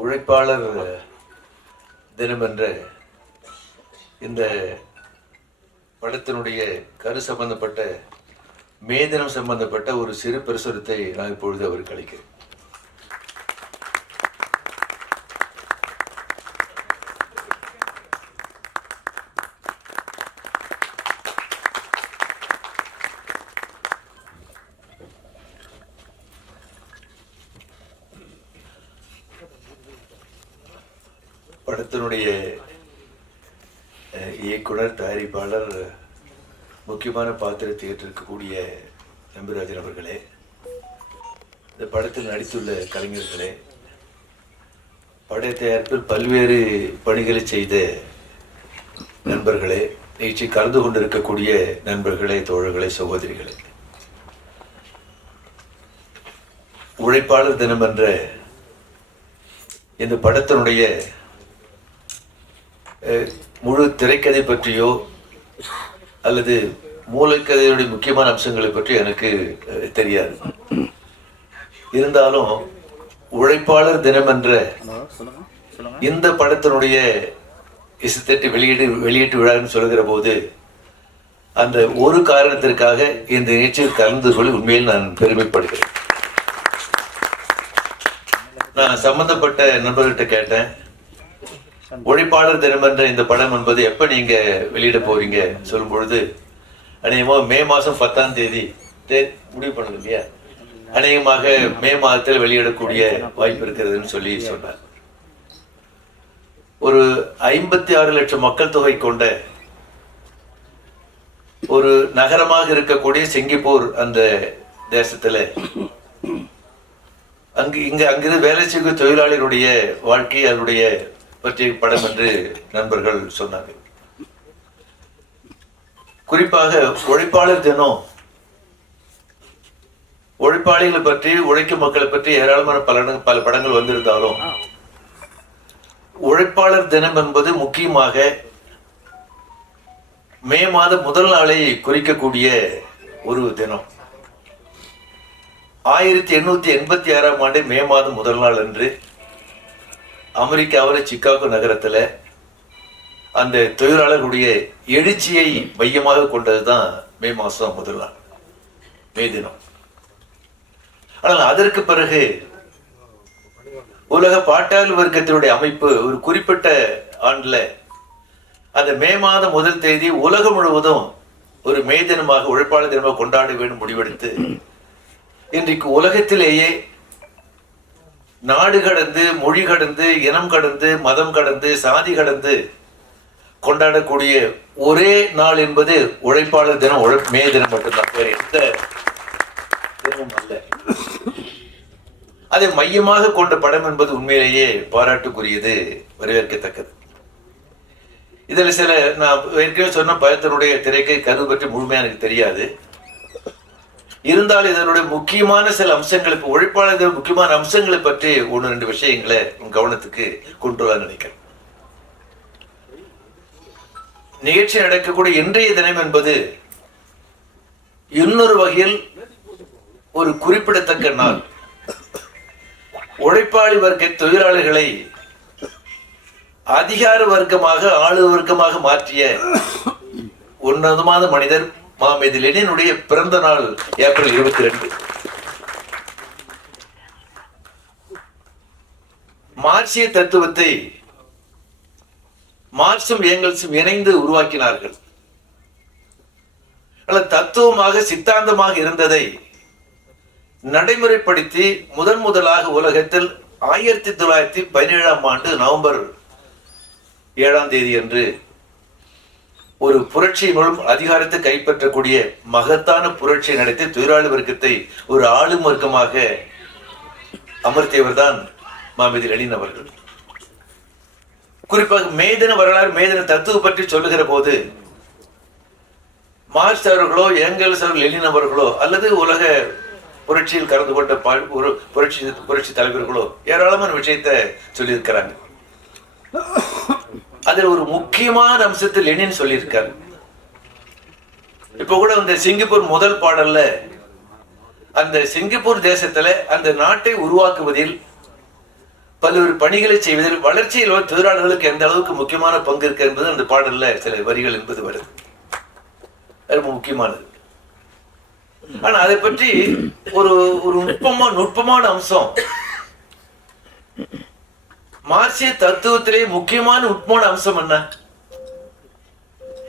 உழைப்பாளர் தினம் என்ற இந்த படத்தினுடைய கரு சம்பந்தப்பட்ட மே தினம் சம்பந்தப்பட்ட ஒரு சிறு பிரசுரத்தை நான் இப்பொழுது அவருக்கு அளிக்கிறேன். படத்தினுடைய இயக்குனர், தயாரிப்பாளர், முக்கியமான பாத்திரத்தை ஏற்றிருக்கக்கூடிய நம்பிராஜன் அவர்களே, இந்த படத்தில் நடித்துள்ள கலைஞர்களே, பட தயாரிப்பில் பல்வேறு பணிகளை செய்த நண்பர்களே, நிகழ்ச்சி கலந்து கொண்டிருக்கக்கூடிய நண்பர்களே, தோழர்களே, சகோதரிகளே, உழைப்பாளர் தினம் என்ற இந்த படத்தினுடைய முழு திரைக்கதை பற்றியோ அல்லது மூலக்கதையுடைய முக்கியமான அம்சங்களை பற்றி எனக்கு தெரியாது. இருந்தாலும் உழைப்பாளர் தினம் என்ற இந்த படத்தினுடைய இசைத்தட்டு வெளியீட்டு விழான்னு சொல்லுகிற போது அந்த ஒரு காரணத்திற்காக இந்த நிகழ்ச்சியில் கலந்து கொள்ள உண்மையில் நான் பெருமைப்படுகிறேன். நான் சம்பந்தப்பட்ட நண்பர்கிட்ட கேட்டேன், உழைப்பாளர் தினம் என்ற இந்த படம் என்பது எப்ப நீங்க வெளியிட போறீங்க சொல்லும் பொழுது, அநேகமாக மே மாசம் 10ஆம் தேதி முடிவு பண்ணுங்க இல்லையா, அநேகமாக மே மாதத்தில் வெளியிடக்கூடிய வாய்ப்பு இருக்கிறதுன்னு சொல்லி சொன்னார். ஒரு 56 லட்சம் மக்கள் தொகை கொண்ட ஒரு நகரமாக இருக்கக்கூடிய சிங்கப்பூர் அந்த தேசத்துல அங்கிருந்து வேலை செய்யும் தொழிலாளர்களுடைய வாழ்க்கை அதனுடைய பற்றிய படம் என்று நண்பர்கள் சொன்னார்கள். குறிப்பாக உழைப்பாளர் தினம் உழைப்பாளிகளை பற்றி, உழைக்கும் மக்களை பற்றி ஏராளமான பல படங்கள் வந்திருந்தாலும் உழைப்பாளர் தினம் என்பது முக்கியமாக மே மாதம் முதல் நாளை குறிக்கக்கூடிய ஒரு தினம். 1886ஆம் ஆண்டு மே மாதம் முதல் நாள் அன்று அமெரிக்காவில் சிகாகோ நகரத்துல அந்த தொழிலாளர்களுடைய எழுச்சியை மையமாக கொண்டதுதான் மே மாசம் முதல் நாள், மே தினம். ஆனால் அதற்கு பிறகு உலக பாட்டாளி வர்க்கத்தினுடைய அமைப்பு ஒரு குறிப்பிட்ட ஆண்டுல அந்த மே மாதம் முதல் தேதி உலகம் முழுவதும் ஒரு மே தினமாக, உழைப்பாளர் தினமாக கொண்டாட வேண்டும் முடிவெடுத்து இன்றைக்கு உலகத்திலேயே நாடு கடந்து, மொழி கடந்து, இனம் கடந்து, மதம் கடந்து, சாதி கடந்து கொண்டாடக்கூடிய ஒரே நாள் என்பது உழைப்பாளர் தினம், மே தினம் மட்டும்தான், வேறு எந்த தினமும் அல்ல. அதை மையமாக கொண்ட படம் என்பது உண்மையிலேயே பாராட்டுக்குரியது, வரவேற்கத்தக்கது. இதுல சில நான் ஏற்கனவே சொன்ன படத்தினுடைய திரைக்கை கரு பற்றி முழுமையாக எனக்கு தெரியாது. இருந்தாலும் இதனுடைய முக்கியமான சில அம்சங்களை, உழைப்பாளர்கள் முக்கியமான அம்சங்களை பற்றி 1-2 விஷயங்களை கவனத்துக்கு கொண்டு வர நினைக்கிறேன். நிகழ்ச்சி நடக்கக்கூடிய இன்றைய தினம் என்பது இன்னொரு வகையில் ஒரு குறிப்பிடத்தக்க நாள். உழைப்பாளி வர்க்க தொழிலாளர்களை அதிகார வர்க்கமாக, ஆளு வர்க்கமாக மாற்றிய உன்னதமான மனிதர் மாமேதை லெனினுடைய பிறந்த நாள் ஏப்ரல் 22. மார்க்சிய தத்துவத்தை மார்க்சும் ஏங்கல்ஸும் இணைந்து உருவாக்கினார்கள். தத்துவமாக, சித்தாந்தமாக இருந்ததை நடைமுறைப்படுத்தி முதலாக உலகத்தில் 1917ஆம் ஆண்டு நவம்பர் 7ஆம் தேதி அன்று ஒரு புரட்சி மூலம் அதிகாரத்தை கைப்பற்றக்கூடிய மகத்தான புரட்சியை நடத்தி தொழிலாளி வர்க்கத்தை ஒரு ஆளும் வர்க்கமாக அமர்த்தியவர் தான் மாமேதை லெனின் அவர்கள். குறிப்பாக மேதின வரலாறு, மேதின தத்துவம் பற்றி சொல்லுகிற போது மார்க்ஸ் அவர்களோ, ஏங்கல்ஸ் அவர்கள், லெனின் அவர்களோ அல்லது உலக புரட்சியில் கலந்து கொண்ட புரட்சி தலைவர்களோ ஏராளமான விஷயத்தை சொல்லியிருக்கிறாங்க. அதுல ஒரு முக்கியமான அம்சத்தை லெனின் சொல்லியிருக்காரு. இப்ப கூட அந்த சிங்கப்பூர் முதல் பாடல்ல அந்த சிங்கப்பூர் தேசத்துல அந்த நாட்டை உருவாக்குவதில் பல்வேறு பணிகளை செய்வதில் வளர்ச்சியில் தொழிலாளர்களுக்கு எந்த அளவுக்கு முக்கியமான பங்கு இருக்கு என்பது அந்த பாடல்ல சில வரிகள் என்பது வருது. ரொம்ப முக்கியமானது. ஆனா அதை பற்றி ஒரு ஒரு நுட்பமான அம்சம் மார்க்சிய தத்துவத்திலே முக்கியமான நுட்பமான அம்சம் என்ன?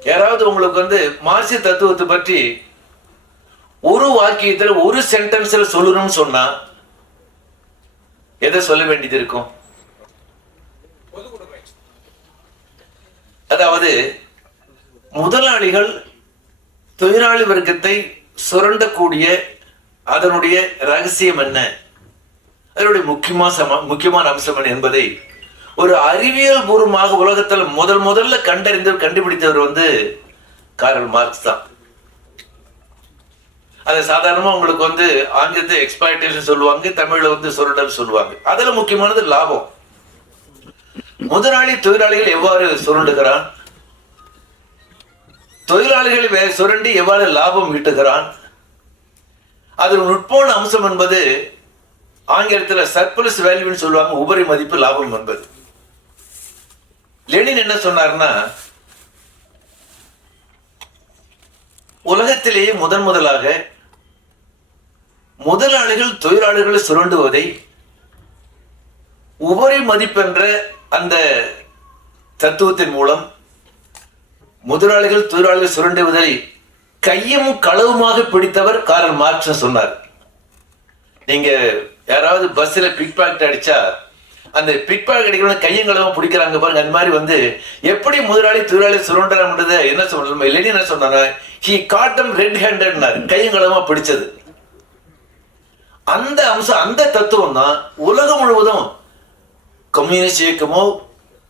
யாராவது உங்களுக்கு மார்க்சிய தத்துவத்தை பற்றி ஒரு வாக்கியத்துல ஒரு சென்டென்ஸ்ல சொல்லணும்னு சொன்னா எதை சொல்ல வேண்டியது இருக்கும்? அதாவது முதலாளிகள் தொழிலாளி வர்க்கத்தை சுரண்டக்கூடிய அதனுடைய ரகசியம் என்ன, அதனுடைய முக்கியமான அம்சம் என்ன என்பதை ஒரு அறிவியல் பூர்வமாக உலகத்தில் முதல்ல கண்டுபிடித்தவர் காரல் மார்க்ஸ் தான். அதை சாதாரணமா உங்களுக்கு ஆங்கிலத்தை எக்ஸ்பிளாய்டேஷன் சொல்லுவாங்க, தமிழ்ல சுரண்டல் சொல்லுவாங்க. அதுல முக்கியமானது லாபம். முதலாளி தொழிலாளிகள் எவ்வாறு சுரண்டுகிறான், தொழிலாளிகளை சுரண்டி எவ்வாறு லாபம் ஈட்டுகிறான், அதில் நுட்பமான அம்சம் என்பது ஆங்கிலத்தில் சர்ப்ளஸ் வேல்யூன்னு சொல்லுவாங்க, உபரி மதிப்பு லாபம் என்பது. லெனின் என்ன சொன்னார்னா, உலகத்திலேயே முதலாக முதலாளிகள் தொழிலாளர்களை சுரண்டுவதை உபரி மதிப்பென்ற அந்த தத்துவத்தின் மூலம் முதலாளிகள் தொழிலாளர்கள் சுரண்டுவதை கையும் களவுமாக பிடித்தவர் காரல் மார்க்ஸ் சொன்னார். நீங்க யாராவது பஸ்ல பிக் பாக்கெட் அடிச்சா அந்த பிக் பாக்கெட் அடிக்கிறவங்க கையும் களவும் பிடிக்கிறாங்க பாருங்க. அந்த மாதிரி எப்படி முதலாளி தொழிலாளி சுரண்டுறது என்ன சொல்றோம், இல்லைன்னு என்ன சொன்னாங்க, he caught them red handed, கையும் களவுமா பிடிச்சது. அந்த அம்சம் அந்த தத்துவம் தான் உலகம் முழுவதும் கம்யூனிஸ்ட் இயக்கமோ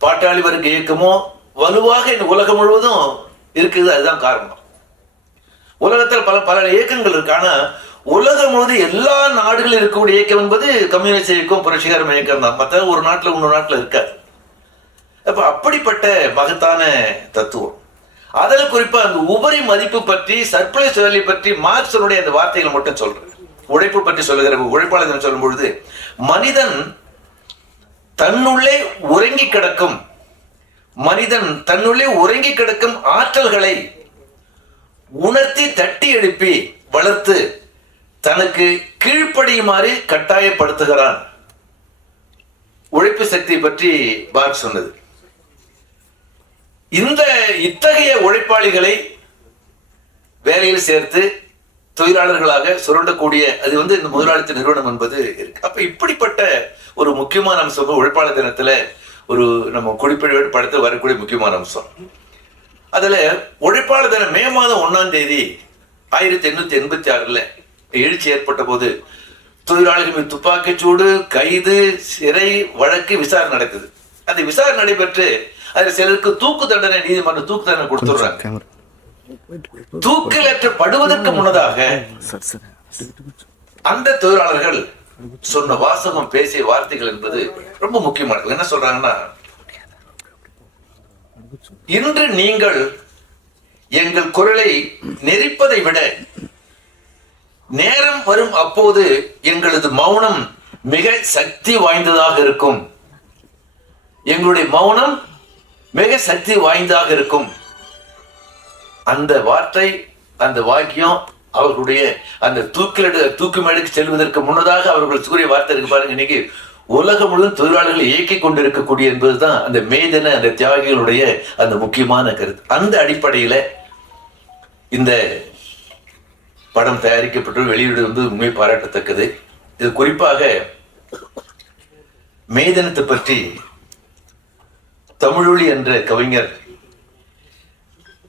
பாட்டாளி வர்க்க இயக்கமோ வலுவாக இந்த உலகம் முழுவதும் இருக்குது. அதுதான் காரணம். உலகத்தில் பல இயக்கங்கள் இருக்கு. ஆனா உலகம் முழுவதும் எல்லா நாடுகளில் இருக்கக்கூடிய இயக்கம் என்பது கம்யூனிஸ்ட் இயக்கம், புரட்சிகர இயக்கம் தான். மற்ற ஒரு நாட்டுல இன்னொரு நாட்டுல இருக்காது. அப்ப அப்படிப்பட்ட மகத்தான தத்துவம். அதுல குறிப்பா அந்த உபரி மதிப்பு பற்றி, சர்ப்ளஸ் வேல்யூ பற்றி மார்க்ஸனுடைய அந்த வார்த்தைகளை மட்டும் சொல்றேன். உழைப்பு பற்றி சொல்லுகிற உழைப்பாளர் சொல்லும் பொழுது, மனிதன் தன்னுள்ளே உறங்கி கிடக்கும் ஆற்றல்களை உணர்த்தி தட்டி எழுப்பி வளர்த்து தனக்கு கீழ்ப்படியுமாறு கட்டாயப்படுத்துகிறான். உழைப்பு சக்தியை பற்றி மார்க்ஸ் சொன்னது. இத்தகைய உழைப்பாளிகளை வேலையில் சேர்த்து தொழிலாளர்களாக சுரண்டக்கூடிய அது இந்த முதலாளித்த நிறுவனம் என்பது இருக்கு. அப்ப இப்படிப்பட்ட ஒரு முக்கியமான அம்சம் உழைப்பாளர் தினத்துல ஒரு நம்ம குறிப்பிட படத்தில் வரக்கூடிய முக்கியமான அம்சம். அதுல உழைப்பாளர் தினம் மே மாதம் 1ஆம் தேதி 1886 எழுச்சி ஏற்பட்ட போது தொழிலாளர்கள் மீது துப்பாக்கிச்சூடு, கைது, சிறை வழக்கு விசாரணை நடக்குது. அந்த விசாரணை நடைபெற்று அதுல சிலருக்கு தூக்கு தண்டனை, நீதிமன்றம் தூக்கு தண்டனை கொடுத்துடுறாங்க. தூக்கிலேற்றப்படுவதற்கு முன்னதாக அந்த தொழிலாளர்கள் சொன்ன வாசகம், பேசிய வார்த்தைகள் என்பது ரொம்ப முக்கியமானது. என்ன சொல்றாங்கன்னா, இன்று நீங்கள் எங்கள் குரலை நெரிப்பதை விட நேரம் வரும் அப்போது எங்களது மௌனம் மிக சக்தி வாய்ந்ததாக இருக்கும். எங்களுடைய மௌனம் மிக சக்தி வாய்ந்ததாக இருக்கும். அந்த வார்த்தை, அந்த வாக்கியம் அவர்களுடைய அந்த தூக்கு மேடைக்கு செல்வதற்கு முன்னதாக அவர்கள் கூறிய வார்த்தை இருக்கு பாருங்க. இன்னைக்கு உலகம் முழுவதும் தொழிலாளர்களை இயக்கிக் கொண்டிருக்கக்கூடிய என்பதுதான் அந்த மேதன அந்த தியாகிகளுடைய அந்த முக்கியமான கருத்து. அந்த அடிப்படையில இந்த படம் தயாரிக்கப்பட்டு வெளியீடு உண்மை பாராட்டத்தக்கது. இது குறிப்பாக மேதனத்தை பற்றி தமிழொலி என்ற கவிஞர்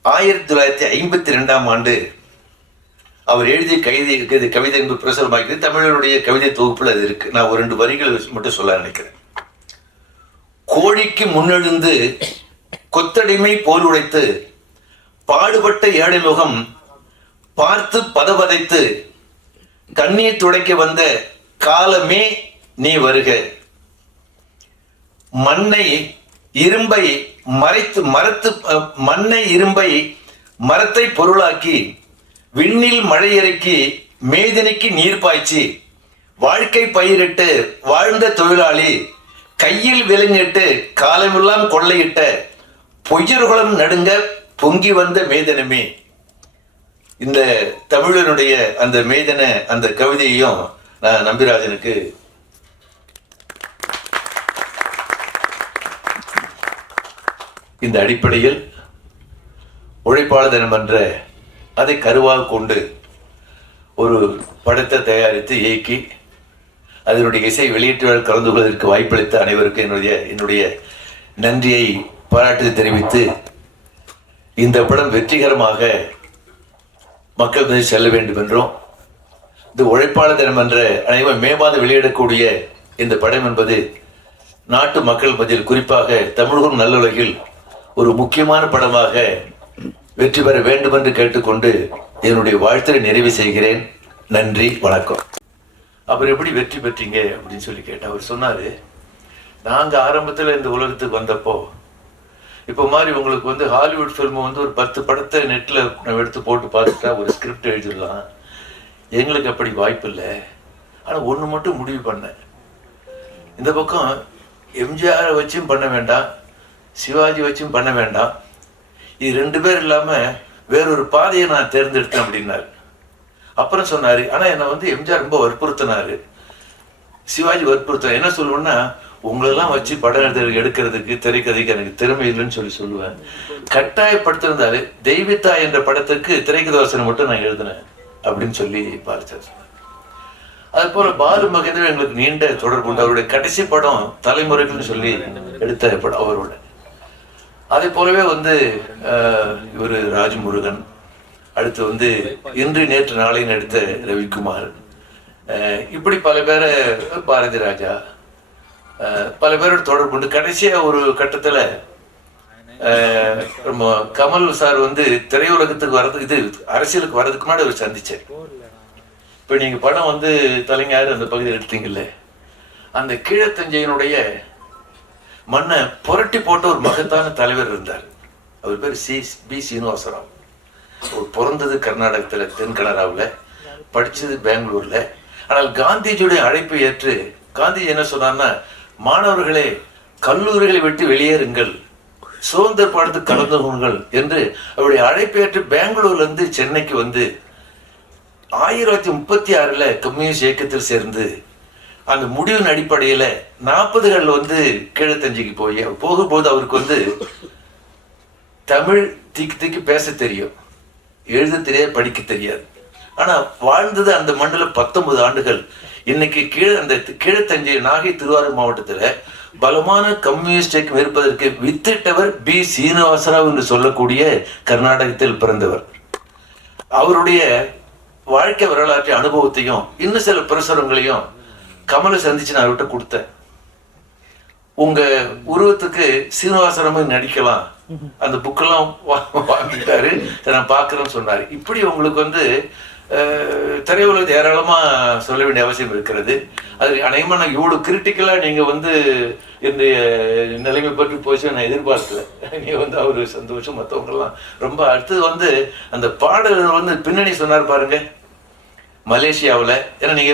1952ஆம் ஆண்டு அவர் எழுதிய கவிதை என்பது பிரசுரமாக்கிறது. தமிழருடைய கவிதை தொகுப்புல அது இருக்கு. நான் ஒரு 2 வரிகள் மட்டும் சொல்ல நினைக்கிறேன். கோழிக்கு முன்னெழுந்து கொத்தடிமை போல் உடைத்து பாடுபட்ட ஏழை முகம் பார்த்து பதவதைத்து கண்ணீர் துடைக்க வந்த காலமே நீ வருக. மண்ணை இரும்பை மரத்தை பொருளாக்கி விண்ணில் மழை இறக்கி மேதினிக்கு நீர் பாய்ச்சி வாழ்க்கை பயிரிட்டு வாழ்ந்த தொழிலாளி கையில் விலங்கிட்டு காலமெல்லாம் கொள்ளையிட்ட பொய்யர்களும் நடுங்க பொங்கி வந்த மேதனமே. இந்த தமிழனுடைய அந்த மேதன அந்த கவிதையையும் நான் நம்பிராஜனுக்கு இந்த அடிப்படையில் உழைப்பாளர் தினம் என்ற அதை கருவாக கொண்டு ஒரு படத்தை தயாரித்து இயக்கி அதனுடைய இசை வெளியீட்டாளர் கலந்து கொள்வதற்கு வாய்ப்பளித்த அனைவருக்கும் என்னுடைய நன்றியை பாராட்டு தெரிவித்து, இந்த படம் வெற்றிகரமாக மக்கள் மீது செல்ல வேண்டும் என்றும், இந்த உழைப்பாளர் தினம் என்ற அனைவரும் மே மாதம் வெளியிடக்கூடிய இந்த படம் என்பது நாட்டு மக்கள் மத்தியில் குறிப்பாக தமிழகம் நல்லுலகில் ஒரு முக்கியமான படமாக வெற்றி பெற வேண்டும் என்று கேட்டுக்கொண்டு என்னுடைய வாழ்த்தை நிறைவு செய்கிறேன். நன்றி, வணக்கம். அவர் எப்படி வெற்றி பெற்றீங்க அப்படின்னு சொல்லி கேட்டேன். அவர் சொன்னாரு, நாங்க ஆரம்பத்தில் இந்த உலகத்துக்கு வந்தப்போ இப்போ மாதிரி உங்களுக்கு வந்து ஹாலிவுட் ஃபில்ம் வந்து ஒரு 10 படத்தை நெட்ல நம்ம எடுத்து போட்டு பார்த்துட்டா ஒரு ஸ்கிரிப்ட் எழுதிடலாம். எங்களுக்கு அப்படி வாய்ப்பு இல்லை. ஆனால் ஒன்று மட்டும் முடிவு பண்ணேன், இந்த பக்கம் எம்ஜிஆர் வச்சும் பண்ண வேண்டாம், சிவாஜி வச்சும் பண்ண வேண்டாம், இது 2 பேர் இல்லாமல் வேறொரு பாதையை நான் தேர்ந்தெடுத்தேன் அப்படின்னாரு. அப்புறம் சொன்னாரு, ஆனால் என்னை வந்து எம்ஜிஆர் ரொம்ப வற்புறுத்தினாரு, சிவாஜி வற்புறுத்த என்ன சொல்லுவேன்னா, உங்களெல்லாம் வச்சு படம் எடுக்கிறதுக்கு திரைக்கதைக்கு எனக்கு திறமை இல்லைன்னு சொல்லுவேன். கட்டாயப்படுத்திருந்தாரு. தெய்வத்தா என்ற படத்துக்கு திரைக்கதை வசனம் மட்டும் நான் எழுதினேன் அப்படின்னு சொல்லி பார்த்தார். அது போல பாலு மகேந்திரன் எங்களுக்கு நீண்ட தொடர்பு உண்டு. அவருடைய கடைசி படம் தலைமுறைகள்னு சொல்லி எடுத்த படம் அவரோட. அதே போலவே வந்து இவர் ராஜமுருகன், அடுத்து வந்து இன்று நேற்று நாளைன்னு எடுத்த ரவிக்குமார், இப்படி பல பேரை, பாரதி ராஜா, பல பேரோட தொடர்பு உண்டு. கடைசியா ஒரு கட்டத்துல கமல் சார் வந்து திரையுலகத்துக்கு வர்றதுக்கு, இது அரசியலுக்கு வர்றதுக்கு முன்னாடி அவர் சந்திச்சார். இப்ப நீங்க படம் வந்து தலைஞர் அந்த பகுதியில் எடுத்தீங்கல்ல, அந்த கீழத்தஞ்சையினுடைய மண்ணை புரட்டி போட்ட ஒரு மகத்தான தலைவர் இருந்தார். அவர் பேர் பி சீனிவாசராவ். அவர் பிறந்தது கர்நாடகத்துல தென்கனடாவில், படிச்சது பெங்களூர்ல. ஆனால் காந்திஜியுடைய அழைப்பை ஏற்று காந்திஜி என்ன சொன்னார்னா, மாணவர்களே கல்லூரிகளை விட்டு வெளியேறுங்கள், சுதந்திர பாடத்துக்கு கலந்து கொள்ளுங்கள் என்று அவருடைய அழைப்பேற்று பெங்களூர்ல இருந்து சென்னைக்கு வந்து 1936 கம்யூனிஸ்ட் இயக்கத்தில் சேர்ந்து அந்த முடிவின் அடிப்படையில 40களில் வந்து கீழத்தஞ்சிக்கு போகும்போது அவருக்கு வந்து தமிழ் திக்கி பேச தெரியும், எழுத தெரியாது, படிக்க தெரியாது. ஆனா வாழ்ந்தது அந்த மண்டல 19 ஆண்டுகள். இன்னைக்கு அந்த கீழத்தஞ்சை நாகை திருவாரூர் மாவட்டத்துல பலமான கம்யூனிஸ்ட் இயக்கம் இருப்பதற்கு வித்திட்டவர் பி சீனிவாசராவ் என்று சொல்லக்கூடிய கர்நாடகத்தில் பிறந்தவர். அவருடைய வாழ்க்கை வரலாற்று அனுபவத்தையும் இன்னும் சில பிரசுரங்களையும் கமலை சந்திச்சு நான் அவர்கிட்ட கொடுத்தேன். உங்க உருவத்துக்கு சீனிவாசராவ் நடிக்கலாம், அந்த புக்கெல்லாம் வாங்கிட்டாரு, நான் பாக்குறேன்னு சொன்னாரு. இப்படி உங்களுக்கு வந்து திரையுலகத்தை ஏராளமா சொல்ல வேண்டிய அவசியம் இருக்கிறது. அது அநேகமா நான் இவ்வளவு கிரிட்டிக்கலா நீங்க வந்து என்னுடைய நிலைமை பற்றி போச்சு நான் எதிர்பார்க்கல. நீங்க வந்து அவரு சந்தோஷம், மற்றவங்க எல்லாம் ரொம்ப. அடுத்தது வந்து அந்த பாடல்கள் வந்து பின்னணி சொன்னார் பாருங்க, மலேசியாவில். ஏன்னா நீங்க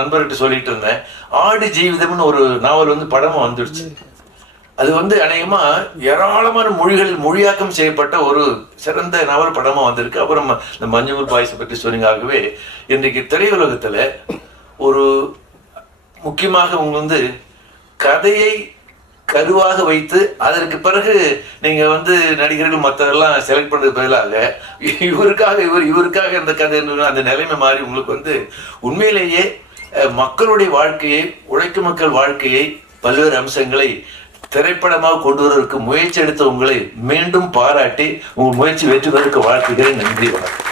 நண்பர்கிட்ட சொல்லிட்டு இருந்தேன், ஆடு ஜீவிதம்னு ஒரு நாவல் வந்து படமா வந்துடுச்சு. அது வந்து அநேகமா ஏராளமான மொழிகளில் மொழியாக்கம் செய்யப்பட்ட ஒரு சிறந்த நாவல் படமா வந்திருக்கு. அப்புறம் இந்த மஞ்சள் பாயசை பற்றி சொன்னீங்க. ஆகவே இன்றைக்கு திரையுலகத்துல ஒரு முக்கியமாக உங்க வந்து கதையை கருவாக வைத்து அதற்கு பிறகு நீங்க வந்து நடிகர்கள் மற்றதெல்லாம் செலக்ட் பண்றது பதிலாக இவருக்காக இந்த கதை அந்த நிலைமை மாறி உங்களுக்கு வந்து உண்மையிலேயே மக்களுடைய வாழ்க்கையை, உழைக்கும் மக்கள் வாழ்க்கையை, பல்வேறு அம்சங்களை திரைப்படமாக கொண்டு வருவதற்கு முயற்சி எடுத்த உங்களை மீண்டும் பாராட்டி உங்கள் முயற்சி வெற்றி பெறுவதற்கு வாழ்த்துகிறேன். நன்றி, வணக்கம்.